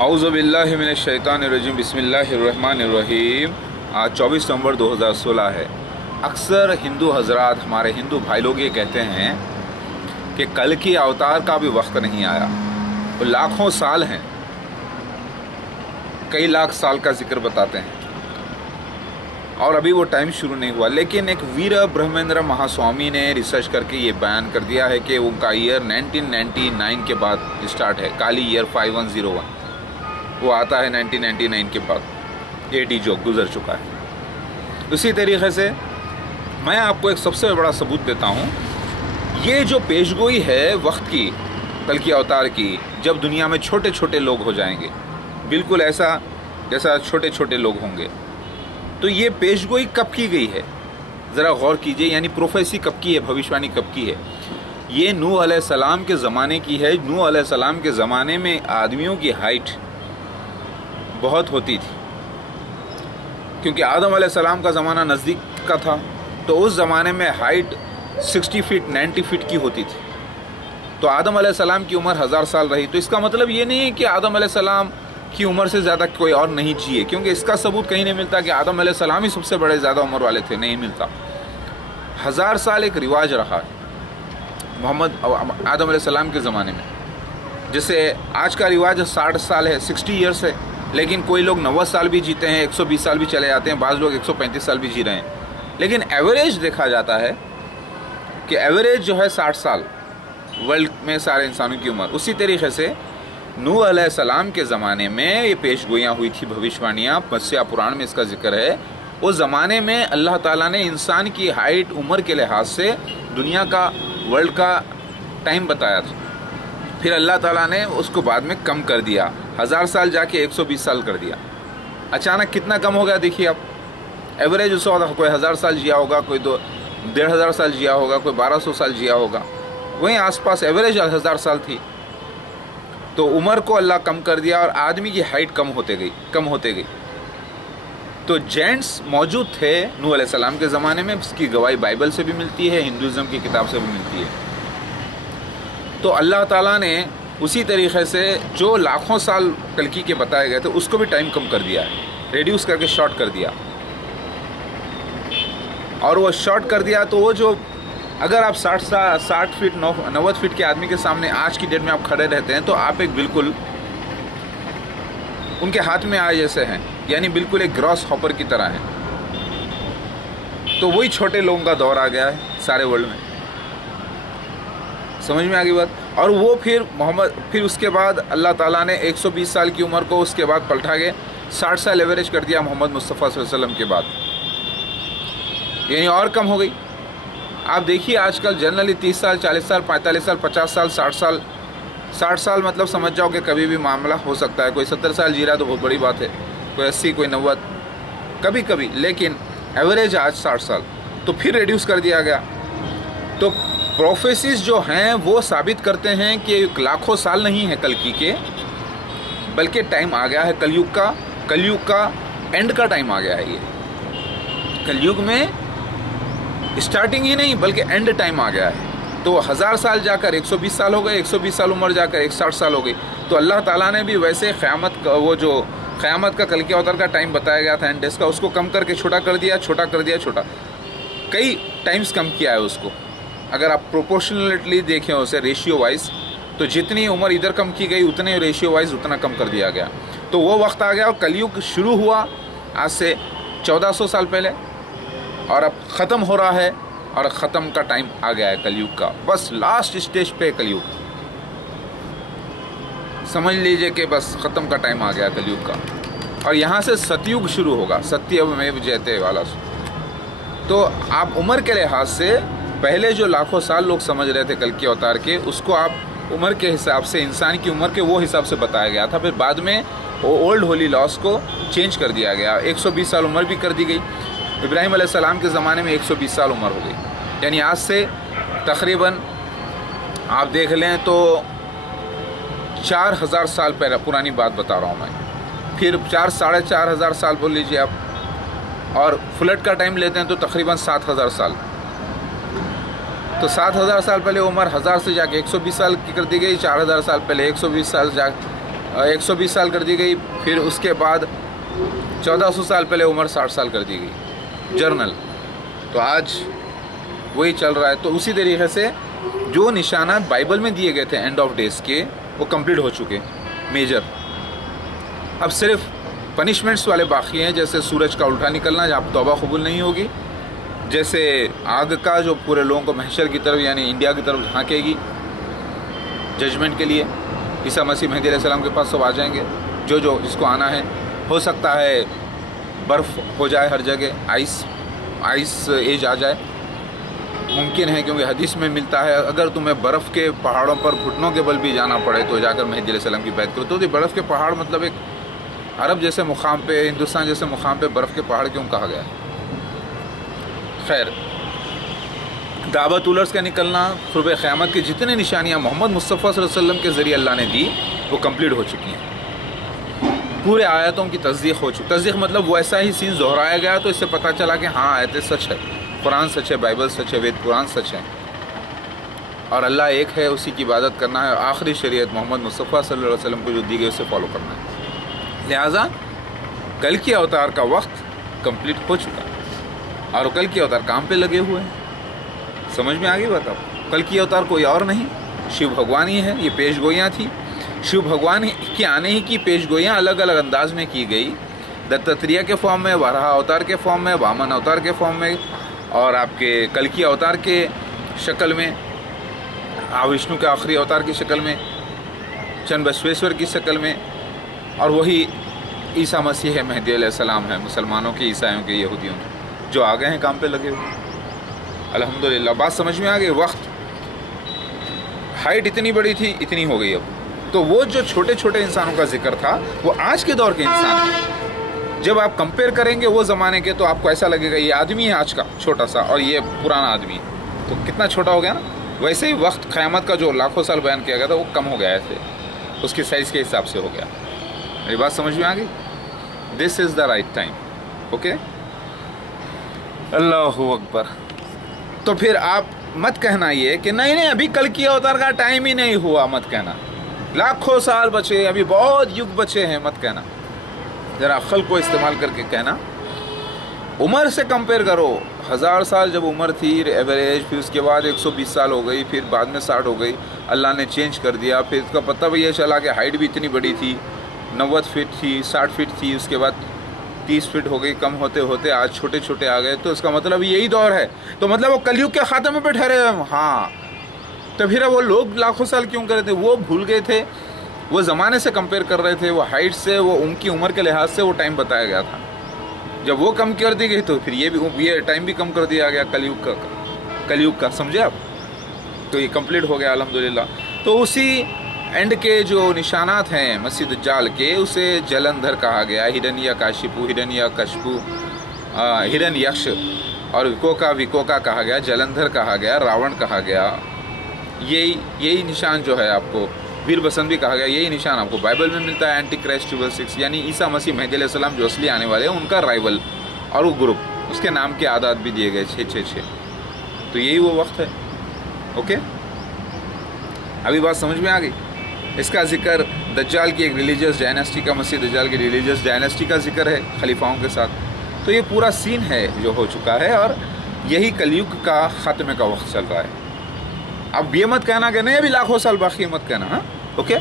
औज़ुबिल्लाहि मिनश्शैतानिर्रजीम बिस्मिल्लाहिर्रहमानिर्रहीम। आज 24 नवंबर 2016 है। अक्सर हिंदू हजरात, हमारे हिंदू भाई लोग ये कहते हैं कि कल की अवतार का भी वक्त नहीं आया। तो लाखों साल हैं, कई लाख साल का जिक्र बताते हैं और अभी वो टाइम शुरू नहीं हुआ। लेकिन एक वीर ब्रह्मेंद्र महास्वामी ने रिसर्च करके ये बयान कर दिया है कि उनका ईयर 1999 के बाद स्टार्ट है। काली ईयर 5101 वो आता है 1999 के बाद, 80 जो गुजर चुका है। उसी तरीके से मैं आपको एक सबसे बड़ा सबूत देता हूँ। ये जो पेशगोई है वक्त की, कल की अवतार की, जब दुनिया में छोटे छोटे लोग हो जाएंगे, बिल्कुल ऐसा जैसा छोटे छोटे लोग होंगे, तो ये पेशगोई कब की गई है ज़रा गौर कीजिए। यानी प्रोफेसी कब की है, भविष्यवाणी कब की है। ये नूह अलैहिस्सलाम के ज़माने की है। नूह अलैहिस्सलाम के ज़माने में आदमियों की हाइट बहुत होती थी, क्योंकि आदम अलैहिस्सलाम का ज़माना नज़दीक का था। तो उस ज़माने में हाइट 60 फीट 90 फीट की होती थी। तो आदम अलैहिस्सलाम की उम्र 1000 साल रही। तो इसका मतलब ये नहीं है कि आदम अलैहिस्सलाम की उम्र से ज़्यादा कोई और नहीं जिए, क्योंकि इसका सबूत कहीं नहीं मिलता कि आदम अलैहिस्सलाम ही सबसे बड़े ज़्यादा उम्र वाले थे, नहीं मिलता। 1000 साल एक रिवाज रहा है आदम अलैहिस्सलाम के ज़माने में। जैसे आज का रिवाज 60 साल है, 60 ईयर्स है, लेकिन कोई लोग 90 साल भी जीते हैं, 120 साल भी चले जाते हैं, बाज़ लोग 135 साल भी जी रहे हैं। लेकिन एवरेज देखा जाता है कि एवरेज जो है 60 साल वर्ल्ड में सारे इंसानों की उम्र। उसी तरीके से नूह अलैहिस्सलाम के ज़माने में ये पेशगोइयाँ हुई थी, भविष्यवाणियाँ, मत्स्य पुराण में इसका जिक्र है। उस ज़माने में अल्लाह ताला ने इंसान की हाइट, उम्र के लिहाज से दुनिया का, वर्ल्ड का टाइम बताया था। फिर अल्लाह ताला ने उसको बाद में कम कर दिया, 1000 साल जाके 120 साल कर दिया। अचानक कितना कम हो गया देखिए आप। एवरेज उस वक्त कोई 1000 साल जिया होगा, कोई 1500 साल जिया होगा, कोई 1200 साल जिया होगा, वहीं आसपास एवरेज 1000 साल थी। तो उम्र को अल्लाह कम कर दिया और आदमी की हाइट कम होते गई। तो जेंट्स मौजूद थे नूह अलैहिस्सलाम के ज़माने में। इसकी गवाही बाइबल से भी मिलती है, हिंदुज़म की किताब से भी मिलती है। तो अल्लाह ताला ने उसी तरीके से जो लाखों साल कल्कि के बताए गए थे उसको भी टाइम कम कर दिया है, रिड्यूस करके शॉर्ट कर दिया। और वो शॉर्ट कर दिया तो वो जो, अगर आप 60 फीट 90 फीट के आदमी के सामने आज की डेट में आप खड़े रहते हैं तो आप एक बिल्कुल उनके हाथ में आए जैसे हैं, यानी बिल्कुल एक ग्रॉस हॉपर की तरह है। तो वही छोटे लोगों का दौर आ गया है सारे वर्ल्ड में। समझ में आ गई बात। और वो फिर उसके बाद अल्लाह ताला ने 120 साल की उम्र को उसके बाद पलटा के 60 साल एवरेज कर दिया मोहम्मद मुस्तफ़ा सल्लल्लाहु अलैहि वसल्लम के बाद, यानी और कम हो गई। आप देखिए आजकल जनरली 30 साल 40 साल 45 साल 50 साल 60 साल मतलब समझ जाओ कि कभी भी मामला हो सकता है। कोई 70 साल जी रहा है तो बहुत बड़ी बात है, कोई 80, कोई 90, कभी कभी, लेकिन एवरेज आज 60 साल। तो फिर रिड्यूस कर दिया गया। तो प्रोफेसीज जो हैं वो साबित करते हैं कि लाखों साल नहीं है कल्कि के, बल्कि टाइम आ गया है कलयुग का एंड का टाइम आ गया है। ये कलयुग में स्टार्टिंग ही नहीं बल्कि एंड टाइम आ गया है। तो 1000 साल जाकर 120 साल हो गए, 120 साल उम्र जाकर 160 साल हो गई। तो अल्लाह ताला ने भी वैसे क़यामत का कल के अवतार का टाइम बताया गया था एंड डेज का, उसको कम करके छोटा कर दिया। कई टाइम्स कम किया है उसको। अगर आप प्रोपोर्शनलिटली देखें उसे रेशियो वाइज, तो जितनी उम्र इधर कम की गई उतने रेशियो वाइज उतना कम कर दिया गया। तो वो वक्त आ गया और कलयुग शुरू हुआ आज से 1400 साल पहले, और अब ख़त्म हो रहा है और ख़त्म का टाइम आ गया है कलयुग का। बस लास्ट स्टेज पे कलयुग, समझ लीजिए कि बस ख़त्म का टाइम आ गया कलयुग का। और यहाँ से सतयुग शुरू होगा, सत्यमेव जयते वाला। तो आप उम्र के लिहाज से पहले जो लाखों साल लोग समझ रहे थे कल के अवतार के, उसको आप उम्र के हिसाब से, इंसान की उम्र के वो हिसाब से बताया गया था। फिर बाद में वो ओल्ड होली लॉस को चेंज कर दिया गया, 120 साल उम्र भी कर दी गई। इब्राहिम अलैहिस्सलाम के ज़माने में 120 साल उम्र हो गई, यानी आज से तकरीबन आप देख लें तो 4000 साल पहले पुरानी बात बता रहा हूँ मैं। फिर 4 साढ़े 4000 साल बोल लीजिए आप, और फ्लड का टाइम लेते हैं तो तकरीबन 7000 साल। तो 7000 साल पहले उम्र 1000 से जाके 120 साल की कर दी गई, 4000 साल पहले 120 साल 120 साल कर दी गई। फिर उसके बाद 1400 साल पहले उम्र 60 साल कर दी गई जर्नल। तो आज वही चल रहा है। तो उसी तरीके से जो निशानात बाइबल में दिए गए थे एंड ऑफ डेज के, वो कंप्लीट हो चुके मेजर। अब सिर्फ पनिशमेंट्स वाले बाकी हैं, जैसे सूरज का उल्टा निकलना जहाँ तौबा कबूल नहीं होगी, जैसे आग का जो पूरे लोगों को महशर की तरफ यानी इंडिया की तरफ झांकेगी जजमेंट के लिए। ईसा मसीह मेहदी अलैहिस्सलाम के पास सब आ जाएंगे, जो जिसको आना है। हो सकता है बर्फ़ हो जाए हर जगह, आइस एज आ जाए, मुमकिन है, क्योंकि हदीस में मिलता है अगर तुम्हें बर्फ़ के पहाड़ों पर घुटनों के बल भी जाना पड़े तो जाकर मेहदी अलैहिस्सलाम की बैत करो। तो बर्फ़ के पहाड़ मतलब एक अरब जैसे मुकाम पे, हिंदुस्तान जैसे मुकाम पे बर्फ़ के पहाड़ क्यों कहा गया है? खैर, दावत उलर्स का निकलना, क़ुर्ब क़यामत की जितनी निशानियाँ मोहम्मद मुस्तफ़ा सल्लल्लाहु अलैहि वसल्लम के ज़रिए अल्लाह ने दी वो कंप्लीट हो चुकी हैं। पूरे आयतों की तस्दीक़ हो चुकी। तस्दीक़ मतलब वो ऐसा ही सीन दोहराया गया तो इससे पता चला कि हाँ आयतें सच है, कुरान सच है, बाइबल सच है, वेद पुराण सच है और अल्लाह एक है, उसी की इबादत करना है। आखिरी शरीयत मोहम्मद मुस्तफ़ा सल्लल्लाहु अलैहि वसल्लम को जो दी गई उसे फॉलो करना है। लिहाजा कल के अवतार का वक्त कंप्लीट हो चुका है और कल के अवतार काम पे लगे हुए हैं। समझ में आ गई बात आपको? कल की अवतार कोई और नहीं, शिव भगवान ही है। ये पेशगोइयाँ थी, शिव भगवान के आने ही की पेशगोइयाँ अलग अलग अंदाज में की गई। दत्तात्रेय के फॉर्म में, वराह अवतार के फॉर्म में, वामन अवतार के फॉर्म में और आपके कल की अवतार के शक्ल में, विष्णु के आखिरी अवतार की शक्ल में, चंद बसवेश्वर की शक्ल में, और वही ईसा मसीह है, मेहदी अलैहिस्सलाम है, मुसलमानों के, ईसाइयों के, यहूदियों के, जो आ गए हैं काम पे लगे हुए। अल्हम्दुलिल्लाह बात समझ में आ गई। वक्त हाइट इतनी बड़ी थी, इतनी हो गई अब। तो वो जो छोटे छोटे इंसानों का जिक्र था वो आज के दौर के इंसान हैं। जब आप कंपेयर करेंगे वो ज़माने के तो आपको ऐसा लगेगा ये आदमी है आज का छोटा सा और ये पुराना आदमी है, तो कितना छोटा हो गया ना। वैसे ही वक्त क़यामत का जो लाखों साल बयान किया गया था वो कम हो गया ऐसे, उसकी साइज़ के हिसाब से हो गया। मेरी बात समझ में आ गई? This is the right time. Okay, अल्लाहु अकबर। तो फिर आप मत कहना ये कि नहीं अभी कल की अवतार का टाइम ही नहीं हुआ, मत कहना। लाखों साल बचे, अभी बहुत युग बचे हैं, मत कहना। ज़रा अक्ल को इस्तेमाल करके कहना। उम्र से कंपेयर करो। 1000 साल जब उम्र थी एवरेज, फिर उसके बाद 120 साल हो गई, फिर बाद में 60 हो गई, अल्लाह ने चेंज कर दिया। फिर उसका पता भी ये चला कि हाइट भी इतनी बड़ी थी, 90 फीट थी, 60 फीट थी, उसके बाद 30 फीट हो गई, कम होते होते आज छोटे छोटे आ गए। तो इसका मतलब यही दौर है। तो मतलब वो कलयुग के खात्मे पे ठहरे हैं। हाँ, तो फिर वो लोग लाखों साल क्यों कर रहे थे? वो भूल गए थे, वो ज़माने से कंपेयर कर रहे थे, वो हाइट से, वो उनकी उम्र के लिहाज से वो टाइम बताया गया था। जब वो कम कर दी गई तो फिर ये टाइम भी कम कर दिया गया कलयुग का। समझे आप? तो ये कंप्लीट हो गया अल्हम्दुलिल्लाह। तो उसी एंड के जो निशानात हैं मसीह दज्जाल के, उसे जलंधर कहा गया, हिरण्यकशिपु, हिरण्यक्ष और विकोका कहा गया, जलंधर कहा गया, रावण कहा गया। यही निशान जो है आपको वीर बसंत भी कहा गया। यही निशान आपको बाइबल में मिलता है। एंटी क्राइस्ट 666 यानी ईसा मसीह मेहदी अलैहिस्सलाम जो असली आने वाले हैं उनका राइवल और वो ग्रुप, उसके नाम के आदात भी दिए गए 666। तो यही वो वक्त है। ओके, अभी बात समझ में आ गई? इसका जिक्र दज्जाल की एक रिलीजियस डायनेस्टी का, मसीह दज्जाल की रिलीजियस डायनेस्टी का जिक्र है खलीफाओं के साथ। तो ये पूरा सीन है जो हो चुका है और यही कलयुग का ख़त्मे का वक्त चल रहा है। अब ये मत कहना कि नहीं अभी लाखों साल बाकी, मत कहना। हाँ, ओके।